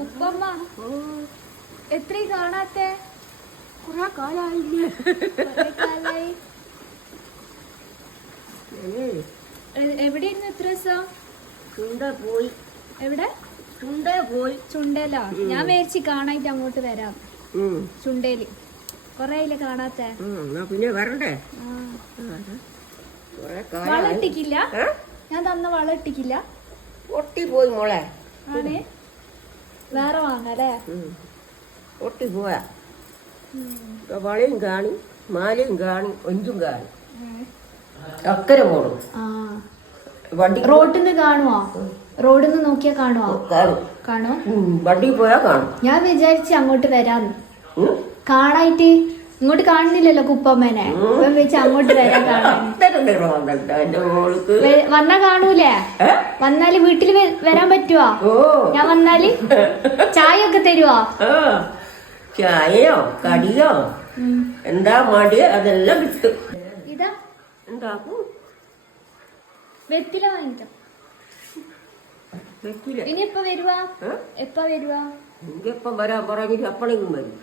ഉപ്പമ്മ എത്രയും കാണാത്തെ? കുറെ കാലായില്ലേ? എവിടെയായിരുന്നു ഇത്ര ദിവസം? ചുണ്ട പോയി. എവിടെ? ചുണ്ട പോയി. ചുണ്ടേലോ? ഞാൻ വിചാരിച്ച് കാണായിട്ട് അങ്ങോട്ട് വരാം. ചുണ്ടേല് കൊറേ ആയില്ലേ കാണാത്തെ? പിന്നെ വരണ്ടേ? വളം ഇട്ടിക്കില്ല? ഞാൻ തന്ന വളം ഇട്ടിക്കില്ല. പൊട്ടി പോയി മോളെ. ആണ് വേറെ വാങ്ങല്ലേ? പൊട്ടി പോയാ വളയും കാണി, മാലയും കാണി, ഒഞ്ചും കാണി, അക്കര പോടും. വണ്ടി റോഡിന്ന് കാണുവോ? റോഡിന്ന് നോക്കിയാ കാണുവോ? കാണും. കാണോ? വണ്ടി പോയാ കാണും. ഞാൻ വിചാരിച്ച് അങ്ങോട്ട് വരാന്ന്. കാണായിട്ട് ഇങ്ങോട്ട് കാണുന്നില്ലല്ലോ കുപ്പമ്മേനെ. ഇപ്പം വെച്ച് അങ്ങോട്ട് വരാൻ കാണാൻ. വന്നാ കാണൂലേ? വന്നാല് വീട്ടില് വരാൻ പറ്റുവോ? ഞാൻ വന്നാല് ചായ ഒക്കെ തരുവോ? ചായയോ കടിയോ എന്താ മടിയോ അതെല്ലാം കിട്ടും. ഇതാ എന്താക്കും? വെറ്റില വാങ്ങിക്കാം. ഇനി എപ്പ വരുവാ? എപ്പ വരുവാ? എപ്പം വരാൻ പറഞ്ഞിട്ട് അപ്പളേക്കും വരും.